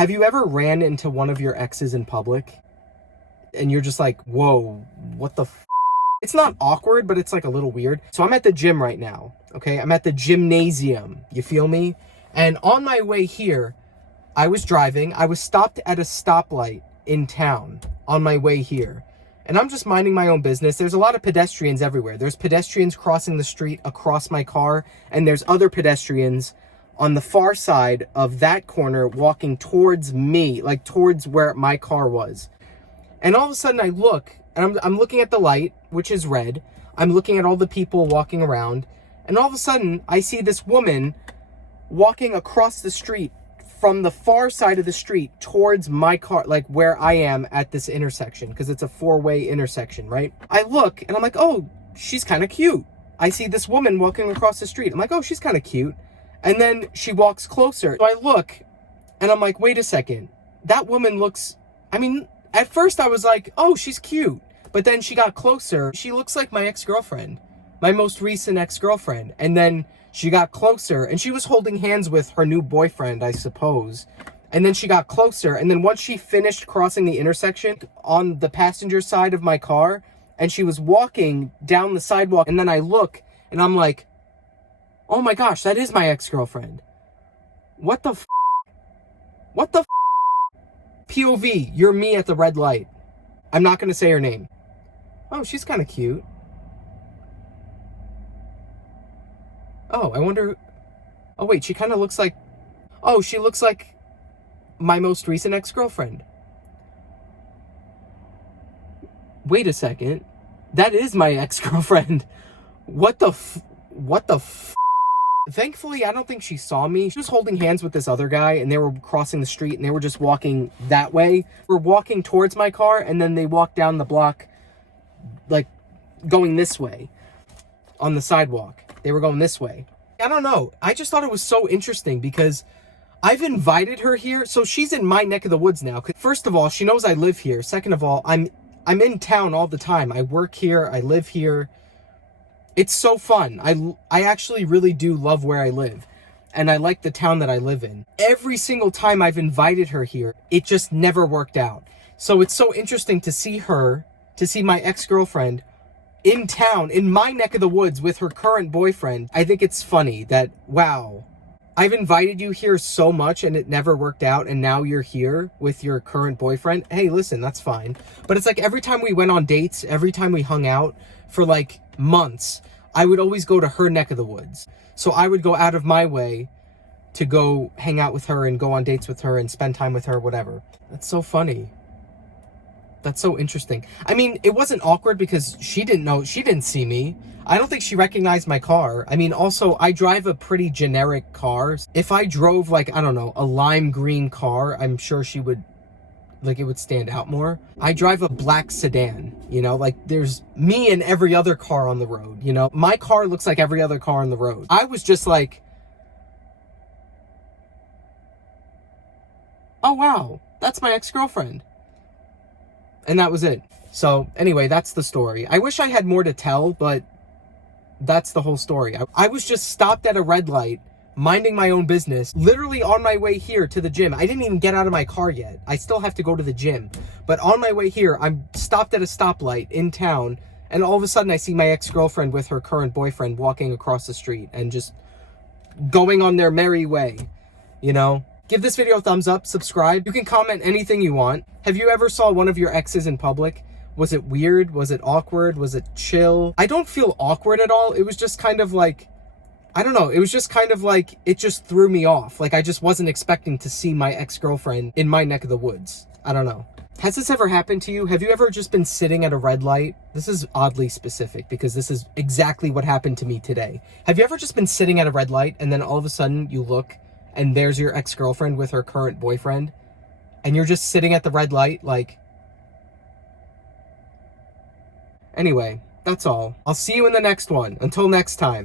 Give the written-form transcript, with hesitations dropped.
Have you ever ran into one of your exes in public and you're just like, whoa, what the f-? It's not awkward, but it's like a little weird. So I'm at the gym right now, okay? I'm at the gymnasium, you feel me? And on my way here, I was driving. I was stopped at a stoplight in town on my way here. And I'm just minding my own business. There's a lot of pedestrians everywhere. There's pedestrians crossing the street across my car, and there's other pedestrians on the far side of that corner walking towards me, like towards where my car was. And all of a sudden I look, and I'm looking at the light, which is red. I'm looking at all the people walking around, and all of a sudden I see this woman walking across the street from the far side of the street towards my car, like where I am at this intersection, because it's a four-way intersection, right? I look and I'm like, oh, she's kind of cute. I see this woman walking across the street. I'm like, oh, she's kind of cute. And then she walks closer. So I look and I'm like, wait a second. That woman looks, I mean, at first I was like, oh, she's cute. But then she got closer. She looks like my ex-girlfriend, my most recent ex-girlfriend. And then she got closer and she was holding hands with her new boyfriend, I suppose. And then she got closer. And then once she finished crossing the intersection on the passenger side of my car, and she was walking down the sidewalk, and then I look and I'm like, oh my gosh, that is my ex-girlfriend. What the f? What the f? POV, you're me at the red light. I'm not going to say her name. Oh, she's kind of cute. Oh, I wonder... Oh, wait, she kind of looks like... Oh, she looks like my most recent ex-girlfriend. Wait a second. That is my ex-girlfriend. What the f... What the f... Thankfully, I don't think she saw me. She was holding hands with this other guy, and they were crossing the street, and they were just walking that way. We're walking towards my car, and then they walked down the block, like, going this way on the sidewalk. They were going this way. I don't know. I just thought it was so interesting because I've invited her here. So she's in my neck of the woods now. First of all, she knows I live here. Second of all, I'm in town all the time. I work here. I live here. It's so fun. I actually really do love where I live. And I like the town that I live in. Every single time I've invited her here, it just never worked out. So it's so interesting to see her, to see my ex-girlfriend in town, in my neck of the woods with her current boyfriend. I think it's funny that, wow, I've invited you here so much and it never worked out, and now you're here with your current boyfriend. Hey, listen, that's fine. But it's like every time we went on dates, every time we hung out for like months, I would always go to her neck of the woods. So I would go out of my way to go hang out with her and go on dates with her and spend time with her, whatever. That's so funny. That's so interesting. I mean, it wasn't awkward because she didn't see me. I don't think she recognized my car. I mean, also, I drive a pretty generic car. If I drove, like, I don't know, a lime green car, I'm sure she would, like, it would stand out more. I drive a black sedan, you know, like, there's me and every other car on the road, you know? My car looks like every other car on the road. I was just like, oh, wow, that's my ex-girlfriend. And that was it. So anyway, that's the story. I wish I had more to tell, but that's the whole story. I was just stopped at a red light, minding my own business, literally on my way here to the gym. I didn't even get out of my car yet. I still have to go to the gym. But on my way here, I'm stopped at a stoplight in town, and all of a sudden I see my ex-girlfriend with her current boyfriend walking across the street and just going on their merry way, you know? Give this video a thumbs up, subscribe. You can comment anything you want. Have you ever saw one of your exes in public? Was it weird? Was it awkward? Was it chill? I don't feel awkward at all. It was just kind of like, I don't know. It was just kind of like, it just threw me off. Like I just wasn't expecting to see my ex-girlfriend in my neck of the woods. I don't know. Has this ever happened to you? Have you ever just been sitting at a red light? This is oddly specific because this is exactly what happened to me today. Have you ever just been sitting at a red light and then all of a sudden you look and there's your ex-girlfriend with her current boyfriend, and you're just sitting at the red light, like... Anyway, that's all. I'll see you in the next one. Until next time.